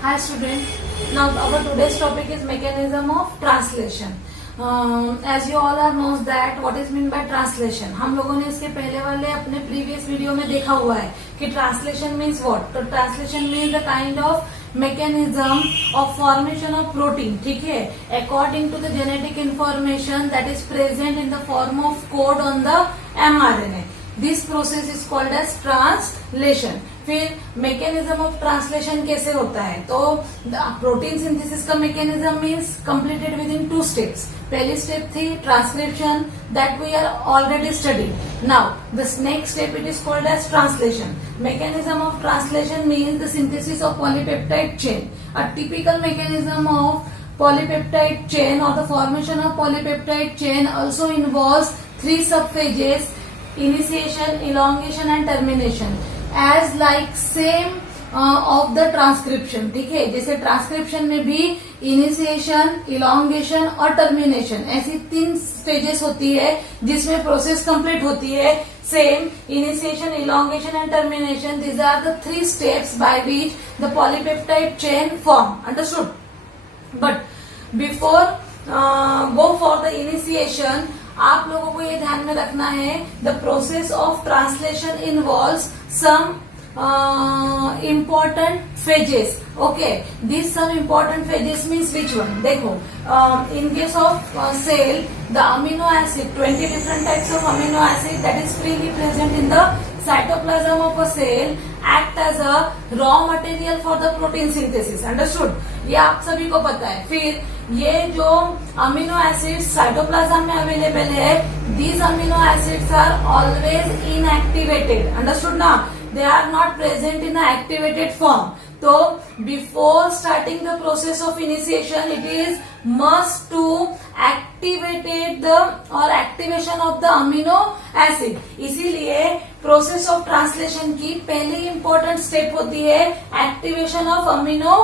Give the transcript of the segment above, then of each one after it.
Hi student. Now our today's topic is mechanism of translation. As you all are knows that what is mean by translation. हम लोगों ने इसके पहले वाले अपने previous video में देखा हुआ है कि translation means what? तो translation means the kind of mechanism of formation of protein. ठीक है? According to the genetic information that is present in the form of code on the mRNA. This process is called as translation. फिर mechanism of translation कैसे होता है? तो protein synthesis का mechanism means completed within 2 steps. पहली step थी transcription that we are already studied. Now the next step it is called as translation. Mechanism of translation means the synthesis of polypeptide chain. A typical mechanism of polypeptide chain or the formation of polypeptide chain also involves 3 subphases: initiation, elongation and termination. As like same of the transcription. ठीक है, जैसे transcription में भी initiation, elongation और termination ऐसी 3 stages होती है जिसमें प्रोसेस कंप्लीट होती है. Same initiation, elongation and termination, these are the 3 steps by which the polypeptide chain form. Understood? But before go for the initiation, आप लोगों को ये ध्यान में रखना है the process of translation involves some important phases. Okay, this some important phases means which one? देखो, in case of cell the amino acid, 20 different types of amino acid that is freely present in the cytoplasm of a cell act as a raw material for the protein synthesis. Understood? ये आप सभी को पता है. फिर ये जो amino acid cytoplasm में अवेलेबल है, these amino acids are always inactivated. Understood ना? They are not present in activated form. तो before starting the process of initiation it is must to activated the और activation of the amino acid. इसीलिए process of translation की पहली important step होती है activation of amino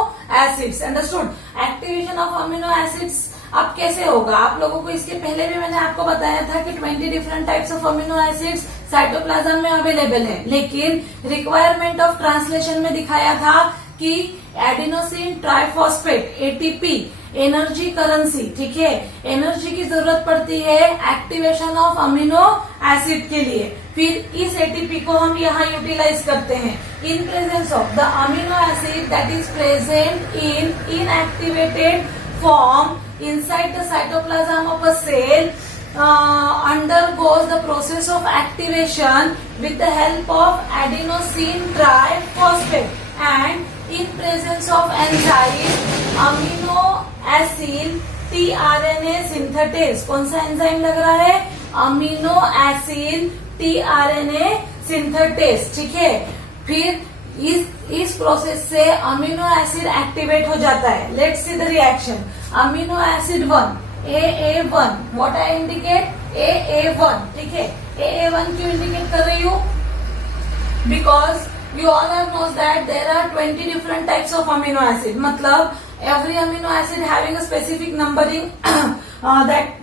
acids. Understood? Activation of amino acids अब कैसे होगा? आप लोगों को इसके पहले भी मैंने आपको बताया था कि 20 different types of amino acids cytoplasm में अवेलेबल है, लेकिन रिक्वायरमेंट ऑफ ट्रांसलेशन में दिखाया था कि adenosine triphosphate ATP energy currency. ठीक है, एनर्जी की जरूरत पड़ती है एक्टिवेशन ऑफ अमीनो एसिड के लिए. फिर इस एटीपी को हम यहाँ यूटिलाइज करते हैं इन presence of the amino acid that is present in inactivated form inside the cytoplasm of a cell undergoes the process of activation with the help of adenosine triphosphate and in presence of enzyme amino acid tRNA synthetase. कौन सा enzyme लग रहा है? Amino acid tRNA synthetase. ठीक है, फिर इस process से अमीनो एसिड एक्टिवेट हो जाता है. Let's see the reaction. Amino acid 1 AA1, what I indicate? AA1. ठीक है, AA1 क्यों इंडिकेट कर रही हूँ? Because you all have knows that there are 20 different types of amino acid. मतलब every amino acid having a specific numbering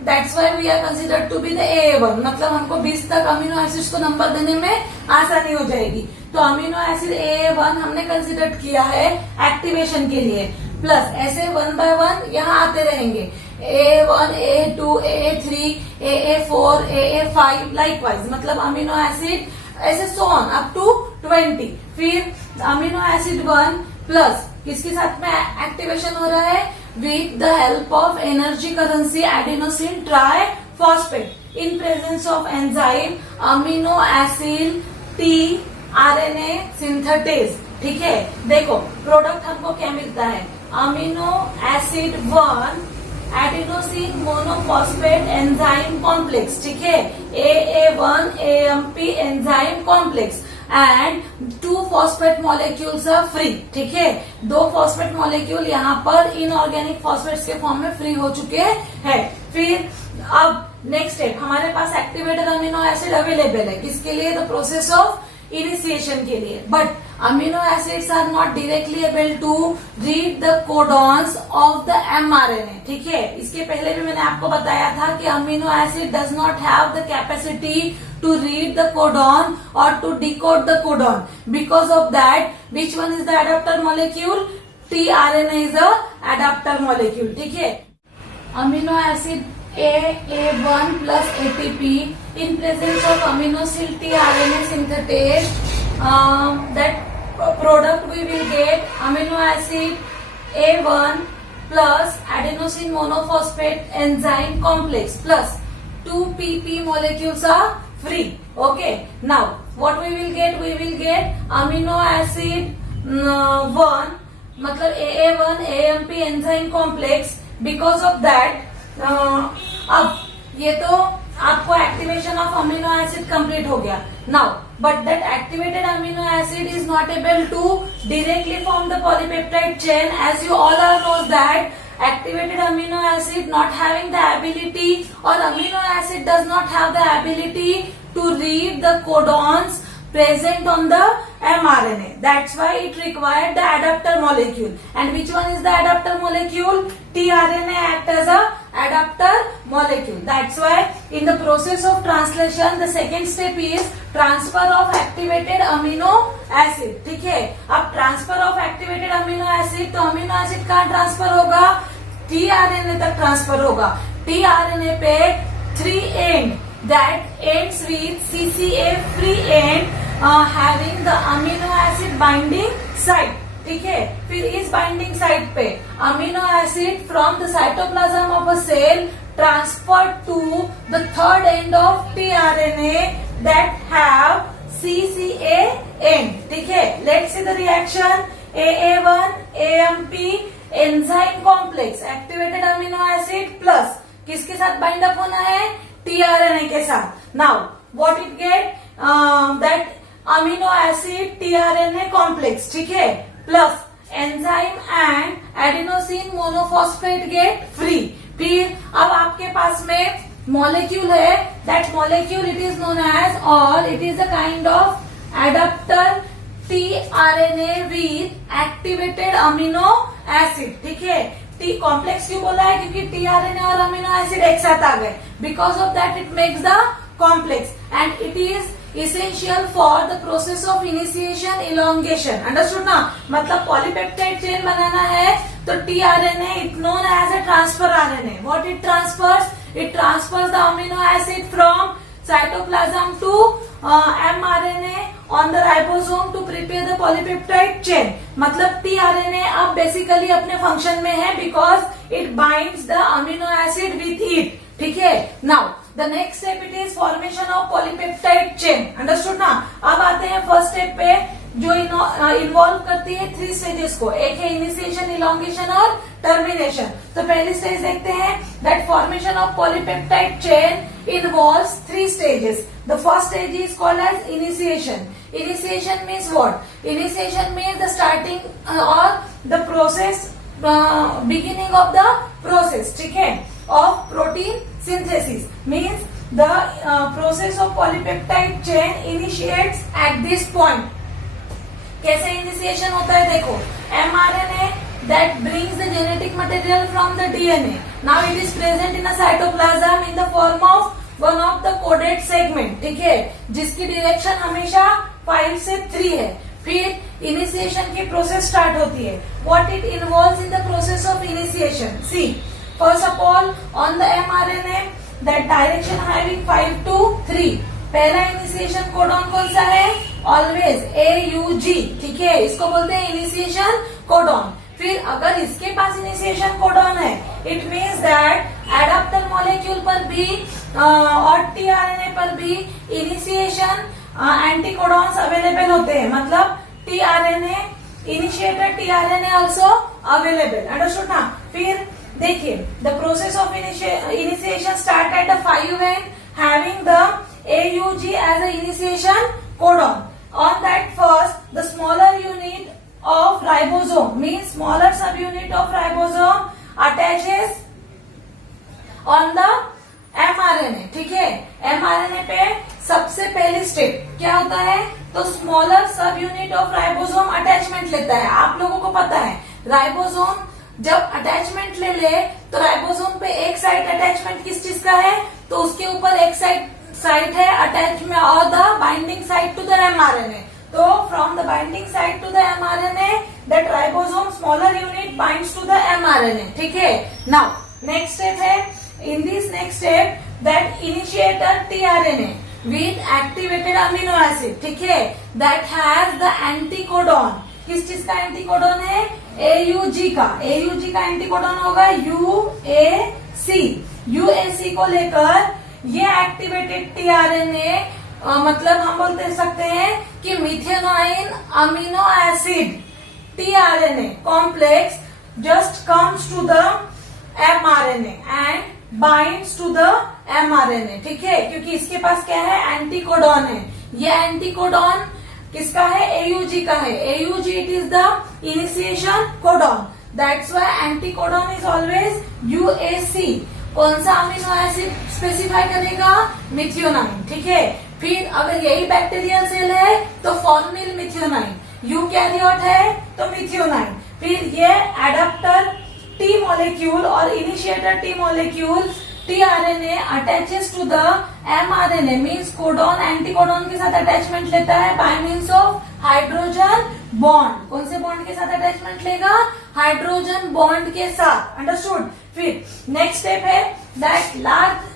that's why we are considered to be the AA1. मतलब हमको 20 तक amino acids को number देने में आसानी हो जाएगी. तो अमीनो एसिड AA1 हमने कंसिडर किया है एक्टिवेशन के लिए. प्लस ऐसे 1 by 1 यहाँ आते रहेंगे. AA1, AA2, AA3, AA4, AA5 likewise. मतलब अमीनो एसिड ऐसे सो ऑन अप टू 20. फिर अमीनो एसिड 1 प्लस किसके साथ में एक्टिवेशन हो रहा है? With the help of energy currency adenosine triphosphate in presence of enzyme amino acid tRNA synthetase. ठीक है, देखो प्रोडक्ट हमको क्या मिलता है? Amino acid 1 adenosine monophosphate enzyme complex. ठीक है, AA1 AMP enzyme complex and 2 phosphate molecules are free. ठीक है, 2 फॉस्फेट मॉलिक्यूल यहाँ पर इनऑर्गेनिक फॉस्फेट्स के फॉर्म में फ्री हो चुके हैं. फिर अब नेक्स्ट स्टेप, हमारे पास एक्टिवेटेड अमीनो एसिड अवेलेबल है. किसके लिए? द प्रोसेस ऑफ इनिशिएशन के लिए. But amino acids are not directly able to read the codons of the mRNA. ठीक है, इसके पहले भी मैंने आपको बताया था कि amino acid does not have the capacity to read the codon or to decode the codon. Because of that, which one is the adapter molecule? tRNA is a adapter molecule. ठीक है, amino acid AA1 plus ATP in presence of aminosyl tRNA synthetase, that product we will get amino acid A1 plus adenosine monophosphate enzyme complex plus 2 PP molecules are free. Okay, now what we will get? We will get amino acid 1 मतलब AA1 AMP enzyme complex. Because of that अब ये तो आपको activation of amino acid complete हो गया. Now but that activated amino acid is not able to directly form the polypeptide chain, as you all are knows that activated amino acid not having the ability, or amino acid does not have the ability to read the codons present on the mRNA. That's why it required the adapter molecule. And which one is the adapter molecule? tRNA act as a adapter molecule. That's why in the process of translation the second step is transfer of activated amino acid. ठीक है, अब transfer of activated amino acid, तो amino acid कहाँ transfer होगा? tRNA तक transfer होगा. tRNA पे 3 end that ends with CCA free end having the amino acid binding site. ठीक है, फिर इस बाइंडिंग साइट पे amino acid from the cytoplasm of a cell transferred to the third end of tRNA that have CCA end. ठीक है, let's see the reaction. AA1 AMP enzyme complex activated amino acid plus किसके साथ bind up होना है? tRNA के साथ. Now what it get? That amino acid tRNA complex. ठीक है, plus enzyme and adenosine monophosphate get free. फिर अब आपके पास में मॉलिक्यूल है, that molecule it is known as, और it is a kind of adapter tRNA with activated amino acid. ठीक है, टी कॉम्प्लेक्स क्यों बोला है? क्योंकि tRNA और अमीनो एसिड एक साथ आ गए. Because of that it makes the complex and it is essential for the process of initiation elongation. Understood ना? मतलब पॉलीपेप्टाइड चेन बनाना है तो tRNA it known as a transfer RNA. What it transfers? It transfers the amino acid from cytoplasm to mRNA on the ribosome to prepare the polypeptide chain. मतलब tRNA अब basically अपने function में है because it binds the amino acid with it. ठीक है, now the next step it is formation of polypeptide chain. Understood ना? अब आते हैं फर्स्ट स्टेप पे जो इन्वॉल्व करती है 3 स्टेजेस को. एक है इनिशिएशन, इलोंगेशन और टर्मिनेशन. तो पहली स्टेज देखते हैं, that formation of polypeptide chain involves 3 stages. The first stage is called as initiation. Initiation means what? Initiation means the starting और the process, beginning of the process. ठीक है, of protein synthesis means the process of polypeptide chain initiates at this point. कैसे initiation होता है? देखो, mRNA that brings the genetic material from the DNA. Now it is present in a cytoplasm in the form of one of the coded segment. ठीक है, जिसकी direction हमेशा 5 से 3 है. फिर इनिशिएशन की प्रोसेस स्टार्ट होती है. What it involves in the process of initiation? See, first of all, on the mRNA, that direction having 5 to 3. पहला इनिशिएशन कोडॉन कौन सा है? Always AUG. ठीक है, इसको बोलते हैं इनिशिएशन कोडॉन. फिर अगर इसके पास इनिशिएशन कोडॉन है, it means that adapter molecule पर भी और tRNA पर भी इनिशिएशन एंटीकोडॉन्स अवेलेबल होते हैं. मतलब tRNA initiated tRNA also available. Understood ना? फिर देखिए, the process of initiation start at the 5 end having the AUG as a initiation codon. On that first the smaller unit of ribosome means smaller subunit of ribosome attaches on the mRNA. ठीक है, mRNA पे सबसे पहली step क्या होता है? तो smaller subunit of ribosome attachment लेता है. आप लोगों को पता है, राइबोसोम जब अटैचमेंट ले ले तो राइबोसोम पे एक साइड अटैचमेंट किस चीज का है? तो उसके ऊपर एक साइड है अटैचमेंट और the binding side to the mRNA. तो from the binding side to the mRNA that ribosome smaller unit it binds to the mRNA. ठीक है. Now next step है, in this next step that initiator tRNA with activated amino acid, ठीक है, that has the anticodon. किस चीज का anticodon है? AUG का. AUG का एंटीकोडॉन होगा UAC. UAC को लेकर ये एक्टिवेटेड टीआरएनए मतलब हम बोलते सकते हैं कि methionine amino acid tRNA complex just comes to the mRNA and binds to the mRNA. ठीक है, क्योंकि इसके पास क्या है? एंटीकोडॉन है. ये एंटीकोडॉन किसका है? एयूजी का है. AUG it is the initiation codon. That's why anticodon is always UAC. कौन सा अमीनो एसिड स्पेसिफाई करेगा? मिथियोनाइन. ठीक है, फिर अगर यही बैक्टीरियल सेल है तो फॉर्मिल मिथियोनाइन. यूकैरियोट है तो मिथियोनाइन. फिर ये एडाप्टर टी मॉलिक्यूल और initiator T molecule tRNA attaches to the mRNA means codon anticodon के साथ अटैचमेंट लेता है by means of hydrogen bond. कौन से बॉन्ड के साथ अटैचमेंट लेगा? हाइड्रोजन बॉन्ड के साथ. अंडरस्टूड. फिर नेक्स्ट स्टेप है that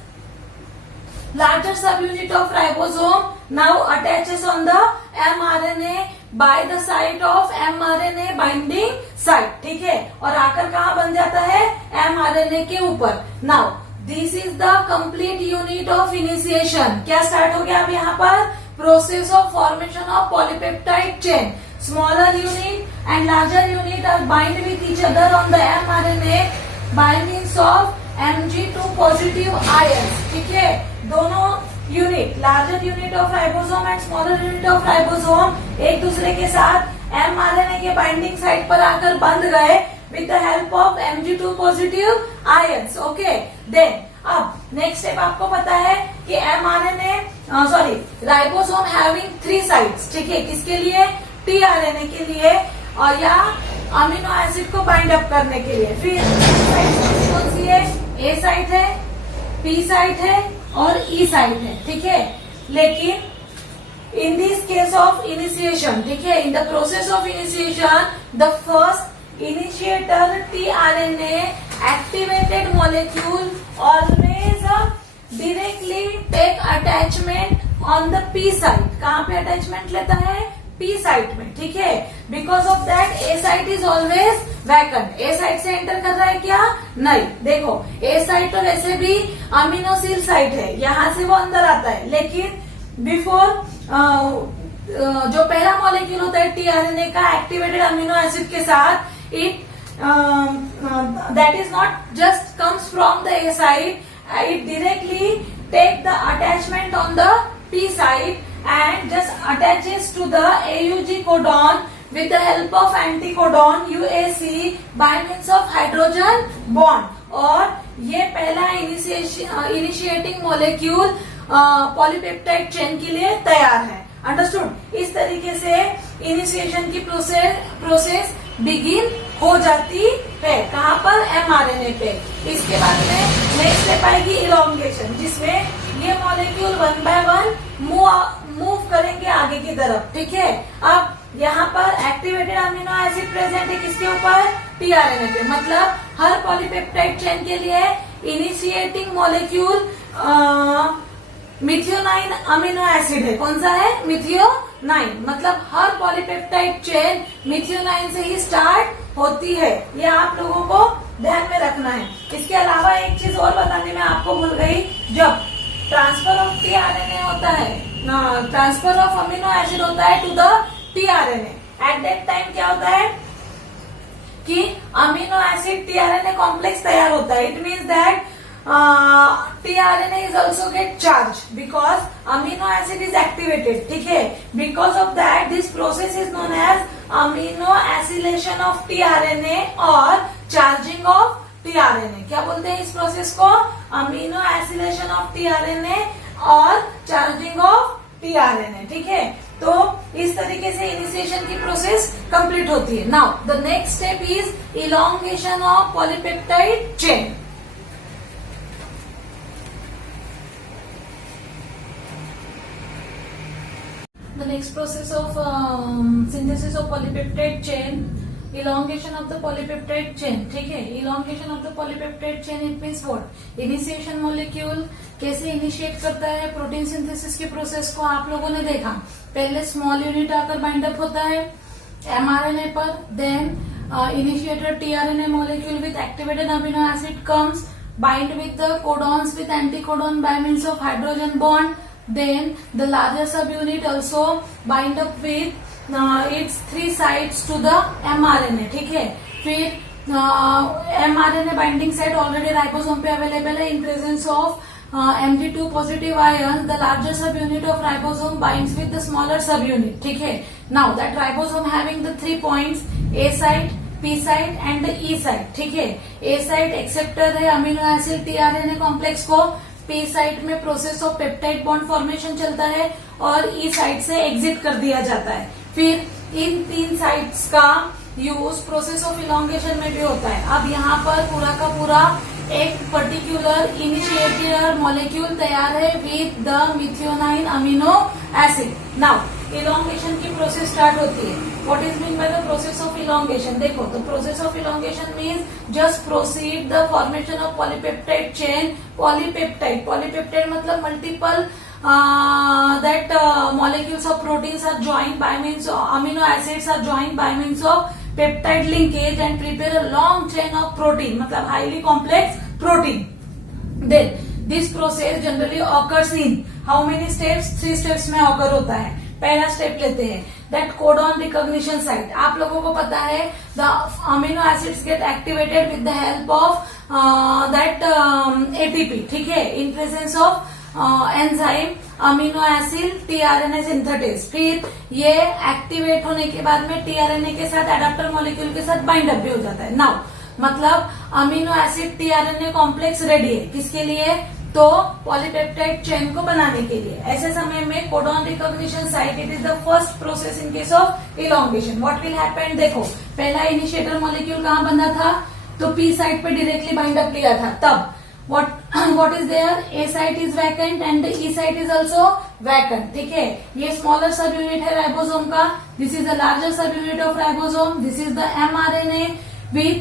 larger subunit of ribosome now attaches on the mRNA by the site of mRNA binding site. ठीक है, और आकर कहाँ बन जाता है? mRNA के ऊपर. Now this is the complete unit of initiation. क्या स्टार्ट हो गया अब यहाँ पर? Process of formation of polypeptide chain. Smaller unit and larger unit are bind with each other on the mRNA by means of Mg2 positive ions. ठीक है, दोनों unit larger unit of ribosome and smaller unit of ribosome एक दूसरे के साथ mRNA के binding site पर आकर बंध गए with the help of Mg2 positive ions. Okay, then अब नेक्स्ट स्टेप आपको पता है कि एमआरएनए राइबोसोम हैविंग 3 साइट्स. ठीक है, किसके लिए? टीआरएनए के लिए और या अमीनो एसिड को बाइंड अप करने के लिए. फिर साइट कौन सी है? ए साइट है, पी साइट है और ई साइट है. ठीक है, लेकिन in this case of initiation, ठीक है, in the process of initiation the first initiator tRNA activated molecule always directly take attachment on the P site. कहाँ पे अटैचमेंट लेता है? पी साइट में. ठीक है, because of that A site is always vacant. A site से enter कर रहा है क्या? नहीं. देखो, ए साइट तो वैसे भी अमीनोसिल साइट है, यहां से वो अंदर आता है. लेकिन बिफोर जो पहला मॉलिक्यूल होता है टीआरएनए का एक्टिवेटेड अमीनो एसिड के साथ, it that is not just comes from the A site, it directly take the attachment on the P site and just attaches to the AUG codon with the help of anticodon UAC by means of hydrogen bond. और ये पहला initiating molecule polypeptide chain के लिए तैयार है. Understood. इस तरीके से इनिशिएशन की प्रोसेस बिगिन हो जाती है. कहाँ पर? एमआरएनए पे. इसके बाद में नेक्स्ट स्टेप आएगी इलॉन्गेशन, जिसमें ये मॉलिक्यूल 1 by 1 मूव करेंगे आगे की तरफ. ठीक है, अब यहाँ पर एक्टिवेटेड अमीनो एसिड प्रेजेंट है किसके ऊपर? टीआरएनए पे. मतलब हर पॉलीपेप्टाइड चेन के लिए initiating molecule methionine amino acid है. कौन सा है? मिथियोनाइन. मतलब हर पॉलीपेप्टाइड चेन मिथियोनाइन से ही स्टार्ट होती है. ये आप लोगों को ध्यान में रखना है. इसके अलावा एक चीज और बताने में आपको भूल गई. जब ट्रांसफर ऑफ टीआरएनए होता है, ट्रांसफर ऑफ अमीनो एसिड होता है to the tRNA, at that time क्या होता है कि अमीनो एसिड टीआरएनए कॉम्प्लेक्स तैयार होता है. It means that tRNA is also get charge because amino acid is activated. ठीक है, because of that this process is known as aminoacylation of tRNA और चार्जिंग ऑफ टीआरएनए. क्या बोलते हैं इस प्रोसेस को? अमीनो एसिलेशन ऑफ टीआरएनए और charging of tRNA. ठीक है, तो इस तरीके से इनिशिएशन की प्रोसेस कंप्लीट होती है. Now the next step is elongation of polypeptide chain. The next process of synthesis of polypeptide chain elongation of the polypeptide chain, ठीक है. elongation of the polypeptide chain it means what? initiation molecule कैसे initiate करता है protein synthesis की process को आप लोगों ने देखा. पहले स्मॉल यूनिट आकर बाइंड अप होता है mRNA पर, then initiated tRNA molecule with activated amino acid comes, bind with the codons with anticodon by means of hydrogen bond. Then the larger subunit also bind up with its 3 sides to the mRNA, ठीक है. फिर mRNA binding site already ribosome पे available है. इन presence of Mg2 positive ion, the larger subunit of ribosome binds with the smaller subunit, ठीक है. Now that ribosome having the 3 points, A site, P site and the E site, ठीक है. A site acceptor है amino acid tRNA complex को, P site में process of peptide bond formation चलता है और E साइट से एग्जिट कर दिया जाता है. फिर इन 3 साइट्स का यूज प्रोसेस ऑफ इलोंगेशन में भी होता है. अब यहाँ पर पूरा का पूरा एक पर्टिकुलर इनिशिएटर मॉलिक्यूल तैयार है with the methionine amino acid. Now elongation की प्रोसेस स्टार्ट होती है. What is mean by the process of elongation? देखो, the process of elongation means just proceed the formation of polypeptide chain. Polypeptide मतलब multiple that molecules of proteins are joined by means of amino acids are joined by means of peptide linkage and prepare a long chain of protein, मतलब highly complex protein. Then this process generally occurs in how many steps? 3 steps में occur होता है. पहला step लेते हैं, that codon recognition site. आप लोगों को पता है the amino acids get activated with the help of that ATP, ठीक है, in presence of enzyme amino acid tRNA synthetase. फिर ये एक्टिवेट होने के बाद में टीआरएनए के साथ एडाप्टर मॉलिक्यूल के साथ बाइंड अप भी हो जाता है. नाउ मतलब amino acid tRNA complex ready है किसके लिए? तो पॉलीपेप्टाइड चेन को बनाने के लिए. ऐसे समय में codon recognition site it is the first process in case of elongation. What will happen? देखो, पहला इनिशिएटर मॉलिक्यूल कहाँ बंधा था? तो पी साइट पे डायरेक्टली बाइंड अप लिया था. तब what is there? A site is vacant and the E site is also vacant, ठीक है. ये smaller subunit है राइबोसोम का. This is the larger subunit of ribosome. This is the mRNA with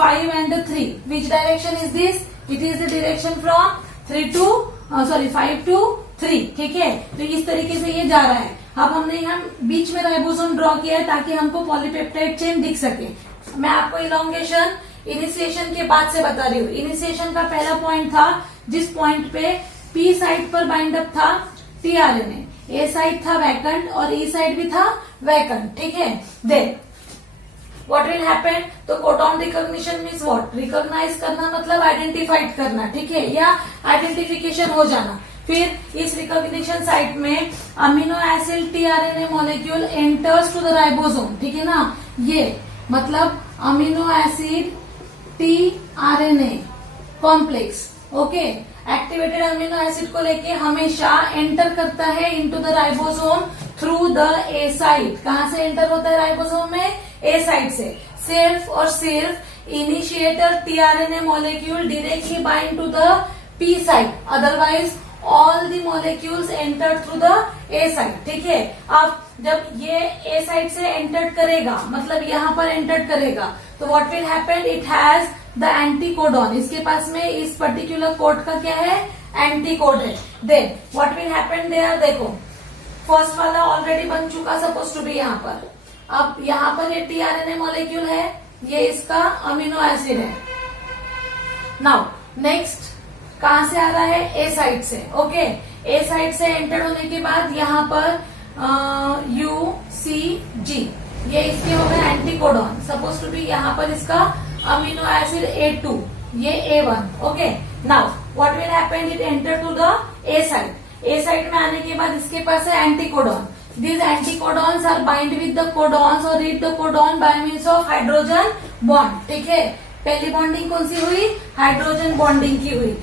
5 and 3. Which direction is this? It is the direction from 5 to 3, ठीक है. तो इस तरीके से ये जा रहा है. अब हमने यहाँ बीच में राइबोसोम ड्रॉ किया है ताकि हमको पॉलीपेप्टाइड चेन दिख सके. मैं आपको इलोंगेशन इनिशिएशन के बाद से बता रही हूँ. इनिशिएशन का पहला पॉइंट था जिस पॉइंट पे पी साइट पर बाइंड अप था टीआरएनए, ए साइट था वैकेंट और ई साइट भी था वैकेंट, ठीक है. Then what will happen? तो codon recognition means what? Recognise करना मतलब आइडेंटिफाइड करना, ठीक है, या आइडेंटिफिकेशन हो जाना. फिर इस रिकॉग्निशन साइट में amino acid tRNA molecule enters to the ribosome, ठीक है ना. ये मतलब amino acid tRNA complex, okay, activated amino acid को लेके हमेशा एंटर करता है into the ribosome through the A site. कहां से एंटर होता है राइबोसोम में? ए साइट से. सिर्फ और सिर्फ initiator tRNA molecule directly bind to the P site, otherwise all the molecules enter through the A site, ठीक है. अब जब ये ए साइड से एंटर करेगा मतलब यहाँ पर एंटर करेगा तो what will happen? It has the anticodon. इसके पास में इस पर्टिकुलर कोड का क्या है? एंटीकोड है. Then what will happen there? देखो, फर्स्ट वाला ऑलरेडी बन चुका सपोज टू बी यहाँ पर. अब यहाँ पर ये टीआरएनए मॉलिक्यूल है, ये इसका अमीनो एसिड है. नाउ नेक्स्ट कहां से आ रहा है? ए साइड से, ओके. ए साइड से एंटर होने के बाद यहाँ पर UCG ये इसके हो गए एंटीकोडॉन. सपोज टू बी यहाँ पर इसका अमीनो एसिड A2, ये A1, okay. Now what will happen? It enter to the A side. A side में आने के बाद इसके पास है anticodon. These anticodones are bind with the codons or read the codon by means of hydrogen bond, ठीक है. पहली बॉन्डिंग कौन सी हुई? हाइड्रोजन बॉन्डिंग की हुई.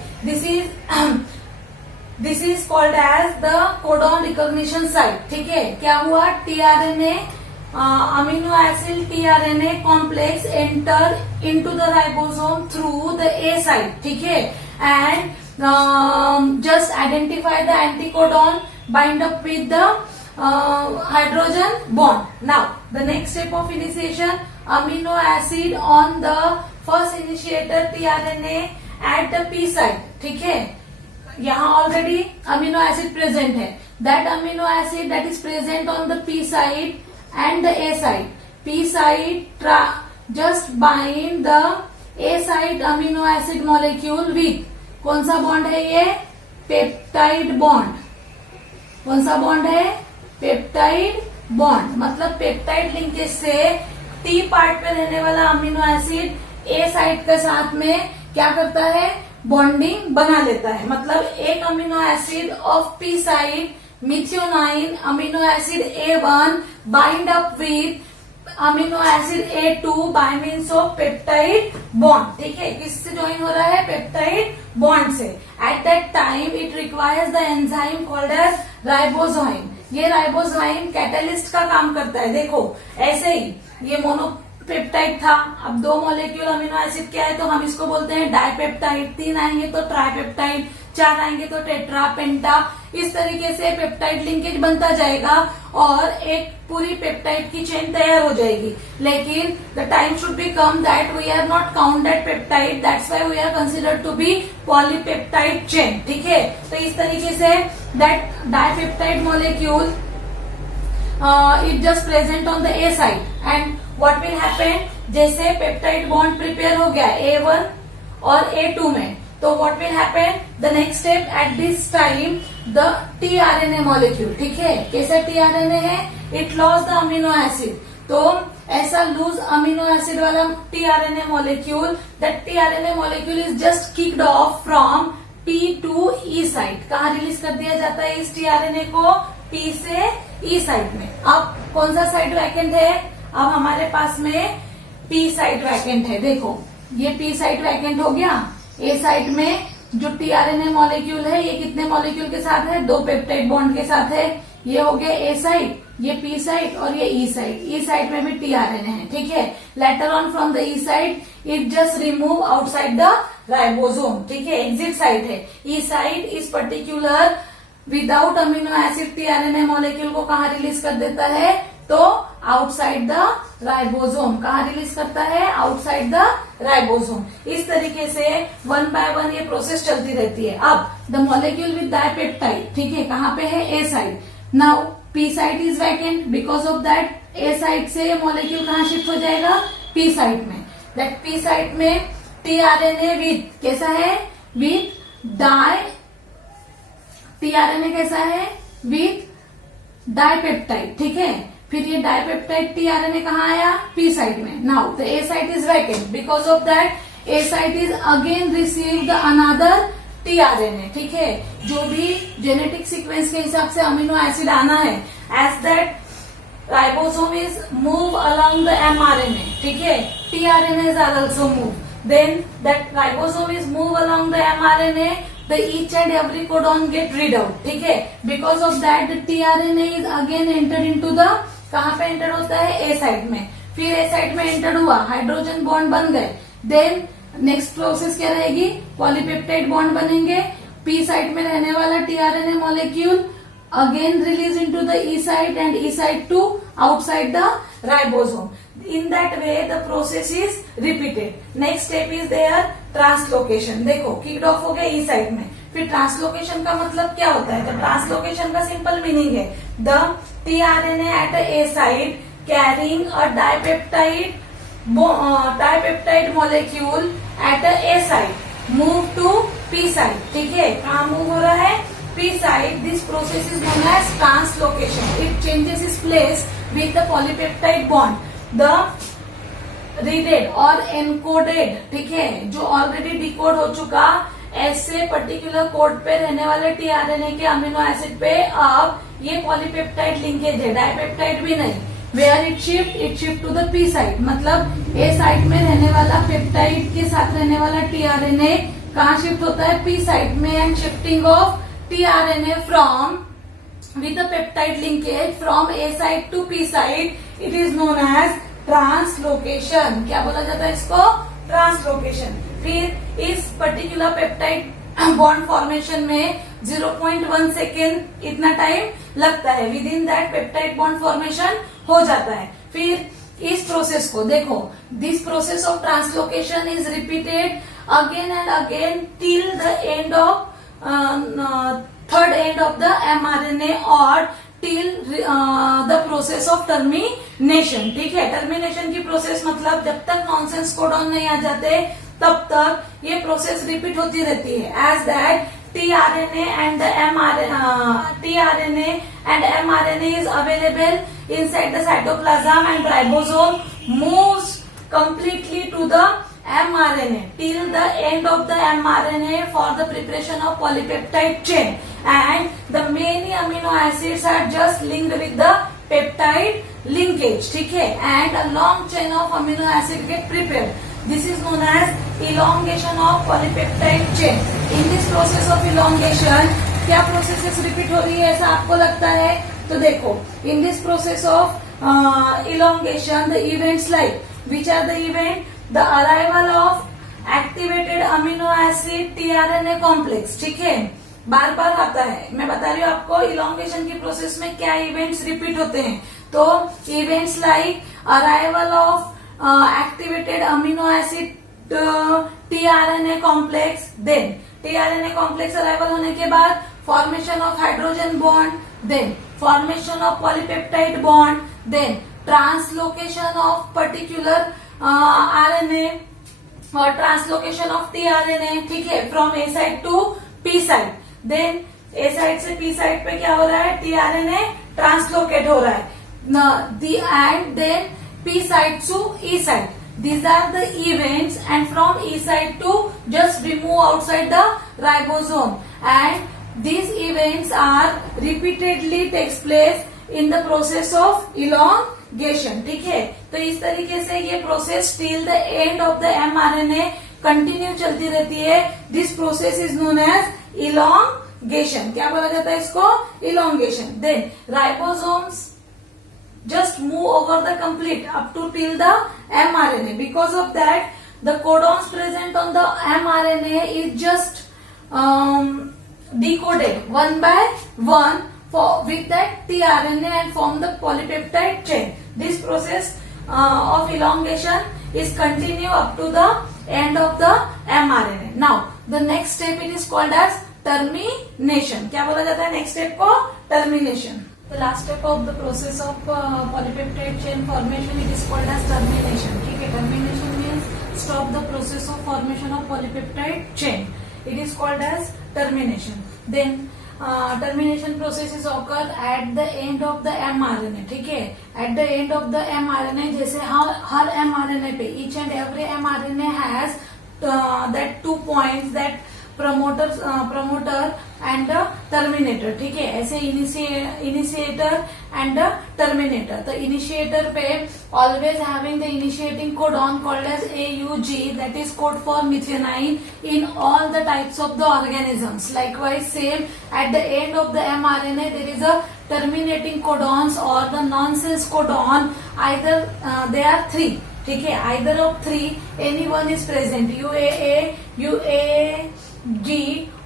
This is called as the codon recognition site, ठीक है. क्या हुआ? TRNA amino acid tRNA complex enter into the ribosome through the A site, ठीक है. And just identify the anticodon, bind up with the hydrogen bond. Now the next step of initiation, amino acid on the first initiator tRNA at the P site, ठीक है। यहाँ already amino acid present है, that amino acid that is present on the P site and the A site, P site just bind the A site amino acid molecule with, कौन सा bond है ये, peptide bond. कौन सा bond है, peptide bond. मतलब peptide linkage से T part पे रहने वाला अमीनो एसिड ए साइट के साथ में क्या करता है, बॉन्डिंग बना लेता है। मतलब एक amino acid of P side methionine amino acid A1 bind up with amino acid A2 by means of peptide bond, ठीक है। किससे ज्वाइन हो रहा है, पेप्टाइड बॉन्ड से। At that time it requires the enzyme called as ribosome. ये ribosome catalyst का काम करता है। देखो ऐसे ही ये मोनोपेप्टाइड था, अब 2 मॉलिक्यूल अमीनो एसिड क्या है तो हम इसको बोलते हैं डाइपेप्टाइड, 3 आएंगे तो ट्राइपेप्टाइड, 4 आएंगे तो टेट्रा, पेंटा। इस तरीके से पेप्टाइड लिंकेज बनता जाएगा और एक पूरी पेप्टाइड की चेन तैयार हो जाएगी। लेकिन the time should be come that we are not counted peptide, that's why we are considered to be polypeptide chain, ठीक है। तो इस तरीके से that dipeptide molecule it just present on the A side and what will happen, जैसे peptide bond prepare हो गया A1 और A2 में, तो what will happen, the next step at this time the tRNA molecule, ठीक है। कैसा tRNA है, it loss the amino acid, तो ऐसा लूज अमीनो एसिड वाला tRNA molecule, that tRNA molecule is just kicked off from P to E site. कहाँ release कर दिया जाता है इस tRNA को, P से E साइट में। अब कौन सा साइट वैकेंट है, अब हमारे पास में P साइट वैकेंट है। देखो ये P साइट वैकेंट हो गया, ए साइट में जो tRNA मॉलिक्यूल है ये कितने मॉलिक्यूल के साथ है, 2 पेप्टाइड बॉन्ड के साथ है। ये हो गया ए साइट, ये P साइट और ये E साइट। E साइट में भी tRNA है, ठीक है। Later on from the E site it just remove outside the ribosome, ठीक है, एग्जिट साइट है। E साइट इस particular without amino acid tRNA molecule को कहाँ रिलीज कर देता है, तो आउटसाइड द राइबोसोम। कहाँ रिलीज करता है, आउटसाइड द राइबोसोम। इस तरीके से 1 बाय 1 ये प्रोसेस चलती रहती है। अब द मॉलिक्यूल विद डाइपेप्टाइड, ठीक है, कहाँ पे है, A side. Now P side is vacant, because of that A side से ये मॉलिक्यूल कहाँ शिफ्ट हो जाएगा, पी साइड में। दैट पी साइड में tRNA विथ कैसा है, विथ tRNA कैसा है, विथ डाइपेप्टाइड, ठीक है। फिर ये डाइपेप्टाइड tRNA कहाँ आया, पी साइड में। Now the A site is vacant, because of that A site is again receive the another tRNA, ठीक है। जो भी जेनेटिक सीक्वेंस के हिसाब से अमीनो एसिड आना है, as that ribosome is move along the mRNA, ठीक है, tRNAs are also move. Then that ribosome is move along the mRNA, the each and every codon get read out, ठीक है। Because of that the tRNA is again entered into the, कहाँ पे enter होता है, A side में। फिर ए side में enter हुआ, हाइड्रोजन बॉन्ड बन गए। देन नेक्स्ट प्रोसेस क्या रहेगी, पॉलीपेप्टाइड बॉन्ड बनेंगे। पी साइड में रहने वाला tRNA molecule again release into the E site and E site to outside the ribosome. In that way the process is repeated. Next step is their translocation. देखो kicked off हो गया E site में, फिर translocation का मतलब क्या होता है, तो ट्रांसलोकेशन का सिंपल मीनिंग है the tRNA at a site carrying a dipeptide molecule at a site move to P site, ठीक है। कहाँ मूव हो रहा है, P site. This process is known as translocation. It changes its place with the polypeptide bond. The readed और encoded, ठीक है, जो ऑलरेडी डिकोड हो चुका ऐसे पर्टिकुलर कोड पे रहने वाले tRNA के अमीनो एसिड पे अब ये पॉलीपेप्टाइड लिंकेज है, डाइपेप्टाइड भी नहीं। Where it shift to the P site, मतलब ए साइट में रहने वाला पेप्टाइड के साथ रहने वाला tRNA कहाँ शिफ्ट होता है, P साइट में। And shifting of tRNA from with the peptide linkage from A site to P site, it is known as translocation. क्या बोला जाता है इसको, ट्रांसलोकेशन। फिर इस पर्टिकुलर पेप्टाइड बॉन्ड फॉर्मेशन में 0.1 सेकेंड इतना टाइम लगता है, with in that peptide bond formation हो जाता है। फिर इस प्रोसेस को देखो, this process of translocation is repeated again and again till the end of third end of the mRNA और till the process of termination. ठीक है, टर्मिनेशन की प्रोसेस मतलब जब तक नॉनसेंस कोडॉन नहीं आ जाते तब तक ये प्रोसेस रिपीट होती रहती है। As that tRNA and the tRNA and mRNA is available inside the cytoplasm and ribosome moves completely to the mRNA till the end of the mRNA for the preparation of polypeptide chain, and the many amino acids are just linked with the peptide linkage. ठीक है, and a long chain of amino acid get prepared. This is known as elongation of polypeptide chain. In this process of elongation, क्या processes repeat हो रही है ऐसा आपको लगता है? तो देखो, in this process of elongation, the events like, which are the event? The arrival of activated amino acid tRNA complex. ठीक है, बार बार आता है, मैं बता रही हूँ आपको इलोंगेशन की प्रोसेस में क्या इवेंट्स रिपीट होते हैं। तो events like arrival of activated amino acid tRNA complex, then tRNA complex arrival होने के बाद formation of hydrogen bond, then formation of polypeptide bond, then translocation of particular RNA और translocation of tRNA, ठीक है, from A site to P site, then A site से P site पे क्या हो रहा है? tRNA translocate हो रहा है, and then P site to E site. These are the events, and from E site to just remove outside the ribosome, and these events are repeatedly takes place in the process of elongation. ठीक है, तो इस तरीके से ये process till the end of the mRNA continue चलती रहती है। This process is known as elongation. क्या बोला जाता है इसको? elongation. Then ribosomes just move over the complete up to till the mRNA. Because of that, the codons present on the mRNA is just decoded one by one with that tRNA and form the polypeptide chain. This process of elongation is continue up to the end of the mRNA. Now, the next step it is called as termination. क्या बोला जाता है next step को? termination. The last step of the process of polypeptide chain formation, it is called as termination. ठीक है, termination means stop the process of formation of polypeptide chain. It is called as termination. Then termination process is occur at the end of the mRNA. ठीक है, at the end of the mRNA, जैसे हर mRNA पे each and every mRNA has that 2 points, that promoter and the terminator. ठीक है, ऐसे initiator and the terminator. तो initiator पे always having the initiating codon called as AUG, that is code for methionine in all the types of the organisms. Likewise, same at the end of the mRNA there is a terminating codons or the nonsense codon. Either they are 3. ठीक है, either of 3 any one is present, UAA, UAG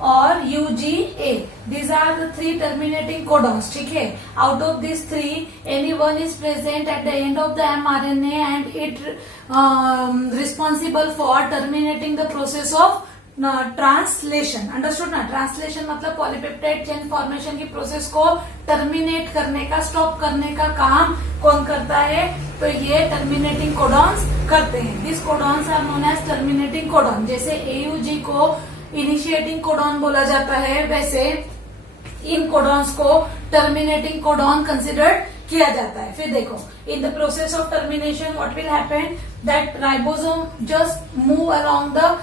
or UGA. These are the 3 terminating codons. ठीक है, out of these 3 any one is present at the end of the mRNA and it responsible for terminating the process of translation. Understood ना? Translation मतलब polypeptide chain formation की process को terminate करने का, stop करने का काम कौन करता है? तो ये टर्मिनेटिंग कोडॉन्स करते हैं. This codons are known as terminating codon. जैसे एयूजी को इनिशिएटिंग कोडॉन बोला जाता है, वैसे इन कोडॉन्स को टर्मिनेटिंग कोडॉन कंसिडर्ड किया जाता है. फिर देखो, in the process of termination what will happen, that ribosome just move along the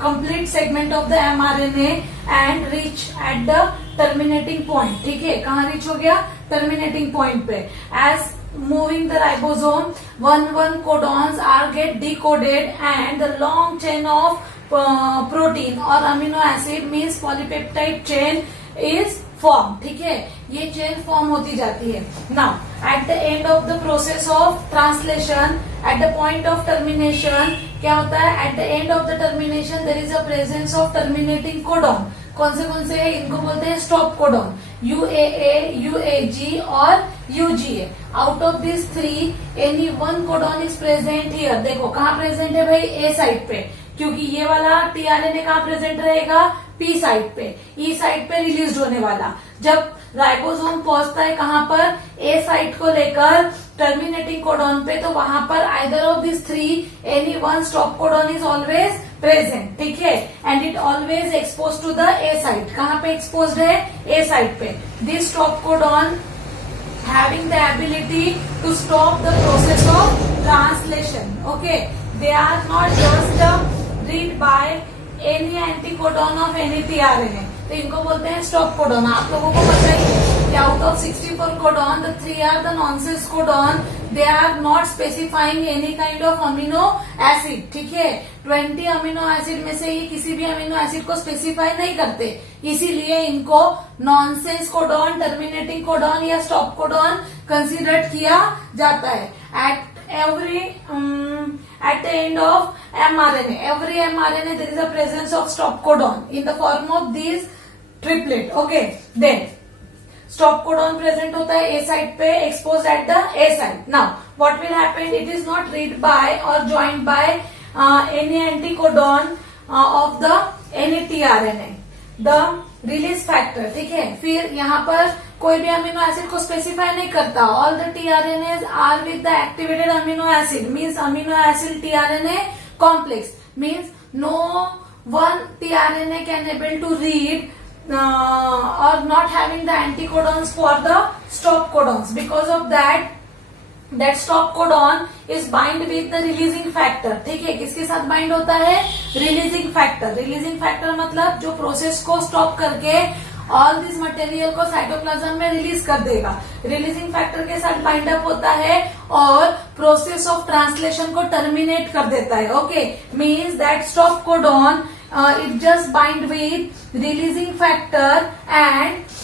complete segment of the mRNA and reach at the terminating point. ठीक है, कहाँ reach हो गया? terminating point पे. As moving the ribosome, one codons are get decoded and the long chain of protein or amino acid means polypeptide chain is formed. ठीक है, ये chain form होती जाती है. Now, at the end of the process of translation, at the point of termination, क्या होता है? At the end of the termination, there is a presence of terminating codon. कौन से हैं? इनको बोलते हैं स्टॉप कोडॉन. UAA, UAG और UGA. Out of these three, any one codon is present here. देखो कहाँ प्रेजेंट है भाई, A साइड पे, क्योंकि ये वाला tRNA कहाँ प्रेजेंट रहेगा, P साइड पे, E साइड पे रिलीज होने वाला. जब राइबोसोम पहुंचता है कहाँ पर, A साइड को लेकर टर्मिनेटिंग कोडॉन पे, तो वहां पर either of this three any one stop codon is always present. ठीक है, and it always expose to the A side. कहाँ पे एक्सपोज है, A साइड पे. This stop codon having the ability to stop the process of translation. Okay, they are not just read by any anticodon of any tRNA. तो इनको बोलते हैं stop codon. आप लोगों को पता ही है कि out of 64 codon, the 3 are the nonsense codon. They are not specifying any kind of amino acid. ठीक है, 20 अमीनो एसिड में से ये किसी भी अमीनो एसिड को स्पेसिफाई नहीं करते, इसीलिए इनको नॉनसेंस कोडॉन, टर्मिनेटिंग कोडॉन या स्टॉप कोडॉन कंसिडर किया जाता है. At the end of mRNA, every mRNA there is a presence of stop codon in the form of these triplet. Okay, then stop codon present होता है A side पे, exposed at the A side. Now what will happen, it is not read by or joined by any anticodon of the any tRNA. The release factor, ठीक है, फिर यहाँ पर कोई भी अमीनो एसिड को स्पेसिफाई नहीं करता. All the tRNAs are with the activated amino acid, means amino acid tRNA complex, means no one tRNA can able to read or not having the anticodons for the stop codons. Because of that stop codon is bind with the releasing factor. ठीक है, किसके साथ bind होता है, releasing factor. Releasing factor मतलब जो process को stop करके ऑल दिस मटेरियल को साइटोप्लाज्म में रिलीज कर देगा. रिलीजिंग फैक्टर के साथ बाइंड अप होता है और प्रोसेस ऑफ ट्रांसलेशन को टर्मिनेट कर देता है. Okay, means that stop codon it just bind with releasing factor and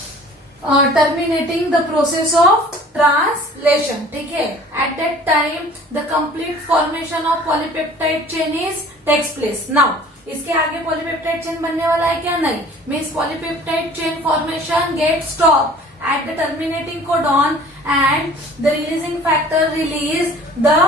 terminating the process of translation. ठीक है, at that time the complete formation of polypeptide chain is takes place. Now इसके आगे polypeptide chain बनने वाला है क्या, नहीं. Means polypeptide chain formation get stop at the terminating codon and the releasing factor release the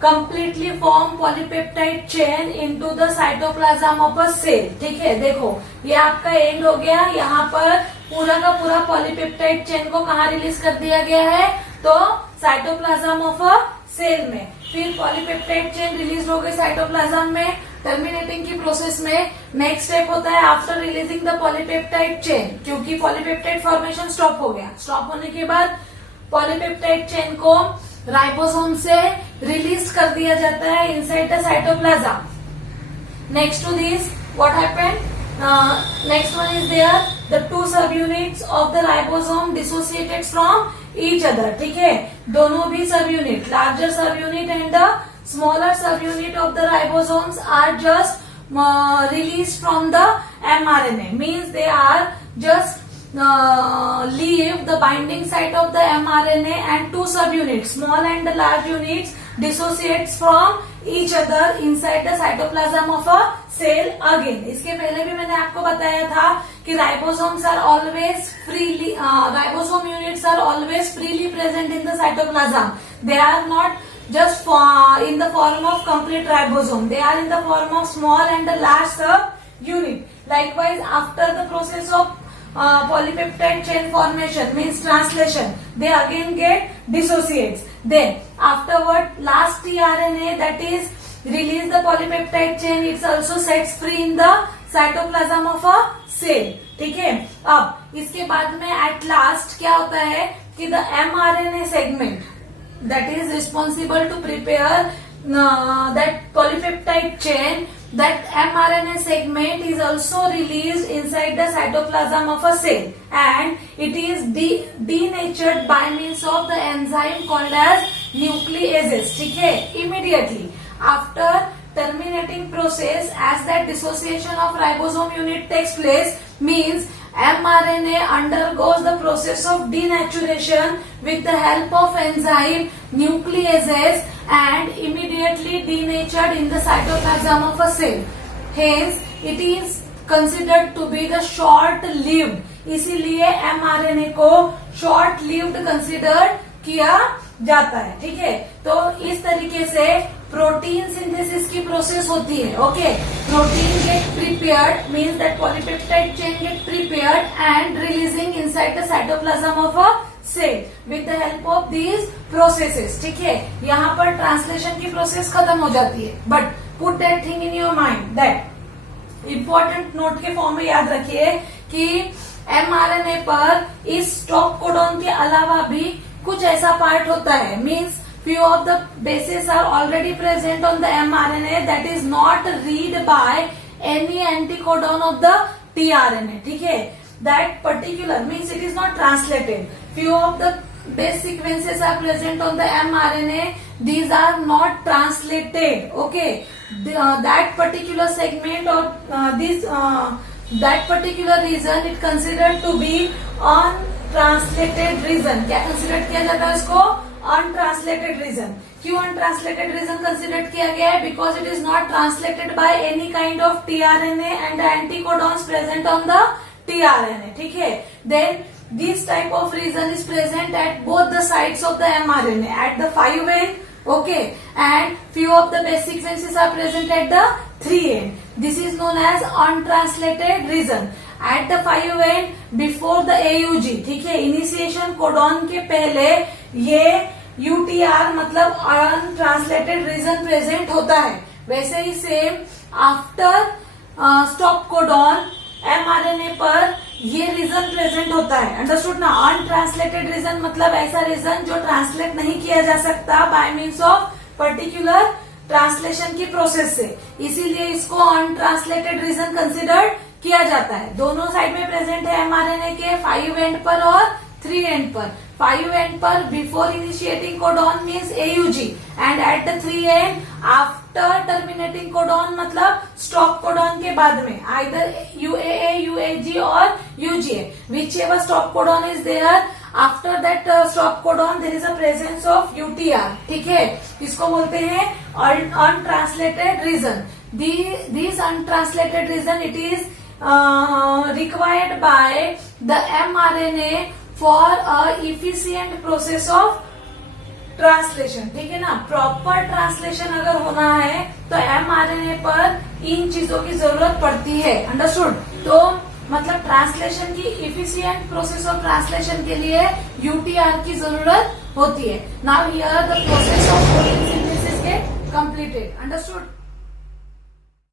completely formed polypeptide chain into the cytoplasm of a cell. ठीक है, देखो ये आपका एंड हो गया. यहाँ पर पूरा का पूरा पॉलीपेप्टाइड चेन को कहाँ रिलीज कर दिया गया है, तो साइटोप्लाज्म ऑफ अ सेल में. फिर पॉलीपेप्टाइड चेन रिलीज हो गई साइटोप्लाज्म में. टर्मिनेटिंग की प्रोसेस में नेक्स्ट स्टेप होता है after releasing the polypeptide chain, क्योंकि पॉलीपेप्टाइड फॉर्मेशन स्टॉप हो गया. स्टॉप होने के बाद पॉलीपेप्टाइड चेन को राइबोसोम से रिलीज कर दिया जाता है inside the cytoplasm. Next to this what happened, next one is there the two subunits of the ribosome dissociated from each other. ठीक है, दोनों भी subunit, larger subunit and the smaller subunit of the ribosomes are just released from the mRNA. Means they are just leave the binding site of the mRNA and two subunits, small and the large units, dissociates from each other inside the cytoplasm of a cell again. इसके पहले भी मैंने आपको बताया था कि ribosomes are always freely, ribosome units are always freely present in the cytoplasm. They are not just in the form of complete ribosome. They are in the form of small and the large sub-unit. Likewise, after the process of polypeptide chain formation, means translation, they again get dissociates. Then, afterward, last tRNA that is release the polypeptide chain, it also sets free in the cytoplasm of a cell. ठीक है, अब इसके बाद में at last क्या होता है कि the mRNA segment that is responsible to prepare that polypeptide chain, that mRNA segment is also released inside the cytoplasm of a cell and it is denatured by means of the enzyme called as nucleases. ठीक है, immediately after terminating process, as that dissociation of ribosome unit takes place, means mRNA undergoes the process of denaturation with the help of enzyme nucleases and immediately denatured in the cytoplasm of a cell. Hence, it is considered to be the short lived, इसीलिए mRNA को short lived considered किया जाता है। ठीक है, तो इस तरीके से प्रोटीन सिंथेसिस की प्रोसेस होती है। Okay, protein get prepared means that polypeptide chain get prepared and releasing inside the cytoplasm of a cell with the help of these processes. ठीक है, यहाँ पर ट्रांसलेशन की प्रोसेस खत्म हो जाती है, but put that thing in your mind that important note के फॉर्म में याद रखिए कि एमआरएनए पर इस स्टॉप कोडॉन के अलावा भी कुछ ऐसा पार्ट होता है, means few of the bases are already present on the mRNA that is not read by any anticodon of the tRNA. ठीक है, that particular means it is not translated. Few of the base sequences are present on the mRNA. These are not translated. Okay, that particular segment or that particular region it considered to be untranslated region. क्या considered किया जाता है इसको? Untranslated region. क्यों untranslated region consider किया गया है? Because it is not translated by any kind of tRNA and anticodons present on the tRNA. ठीक है, then this type of region is present at both the sides of the mRNA, at the 5 end, okay, and few of the base sequences are present at the 3 end. This is known as untranslated region. At the 5 and before the AUG, ठीक है, initiation codon के पहले ये UTR मतलब untranslated region present होता है. वैसे ही same after stop codon mRNA पर ये रीजन प्रेजेंट होता है. अंडरस्टूड ना? अनट्रांसलेटेड रीजन मतलब ऐसा रीजन जो ट्रांसलेट नहीं किया जा सकता bye means of particular translation की प्रोसेस से, इसीलिए इसको अनट्रांसलेटेड रीजन कंसिडर्ड किया जाता है. दोनों साइड में प्रेजेंट है एमआरएनए के, 5 एंड पर और 3 एंड पर. 5 एंड पर before initiating codon means AUG and eight the 3 and after terminating codon मतलब स्टॉप कोडॉन के बाद में, आइदर UAA, UAG और UGA, whichever stop codon is there. After that stop codon there is a presence of UTR. ठीक है, इसको बोलते हैं untranslated region. These untranslated region it is required by the mRNA for a efficient process of translation. ठीक है ना? Proper translation अगर होना है तो एमआरएनए पर इन चीजों की जरूरत पड़ती है. अंडरस्टूड? तो मतलब ट्रांसलेशन की इफिशिएंट प्रोसेस ऑफ ट्रांसलेशन के लिए UTR की जरूरत होती है. Now here the process of protein synthesis gate completed. Understood?